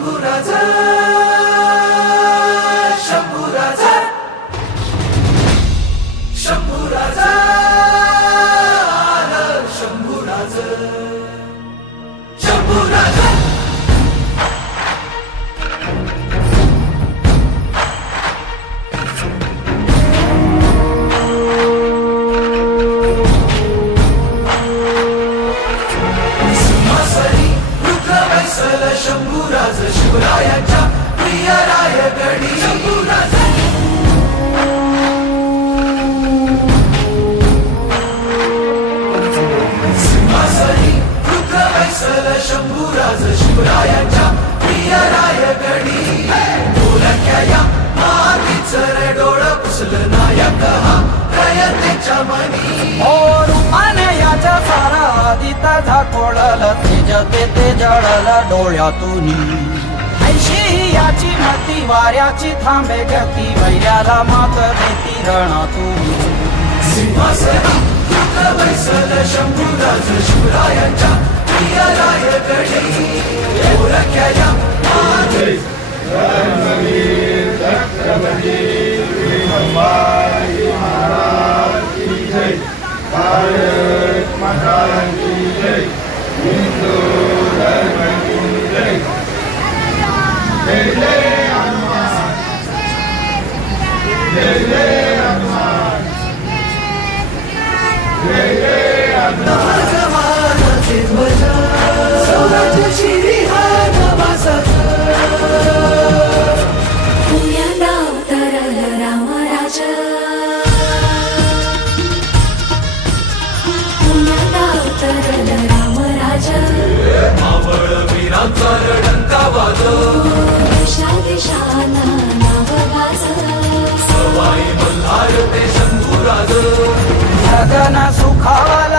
शंभूराज शंभूराज शंभूराज आलं शंभूराज शंभूराज शंभूराज शिवरायांच्या प्रिय रायगडी शंभूराज सिंहासनी रुद्र वैसल शंभूराज शिवरायांच्या प्रिय रायगडी बोलक्या या मातीच रे डोळ पुसलं नायक हा रयतेच्या मनी रूपाने याच्या सारा आदिता झाकोळल तेजते ते जळल डोळ्यातून ऐशी याची मती वाऱ्याची थांबे गती वैऱ्याला मात देती रणातून सिंहासनी रुद्र वैसल शंभूराज शिवरायांच्या प्रिय रायगडी बोलक्या या मातीच भारत माता की जय, हिंदू धर्म की जय, जय जय हनुमान, जय जय हनुमान, जय जय हनुमान. जवानाचे ध्वज स्वराज्याची रिहाय नवासाचा पुण्याला उतरलं रामराज उतरलं रामराज मावळ वीरांचा रणडंका वाज दिशा दिशांना नाव गाज सवाई मल्हार ते शंभूराज गगन सुखावल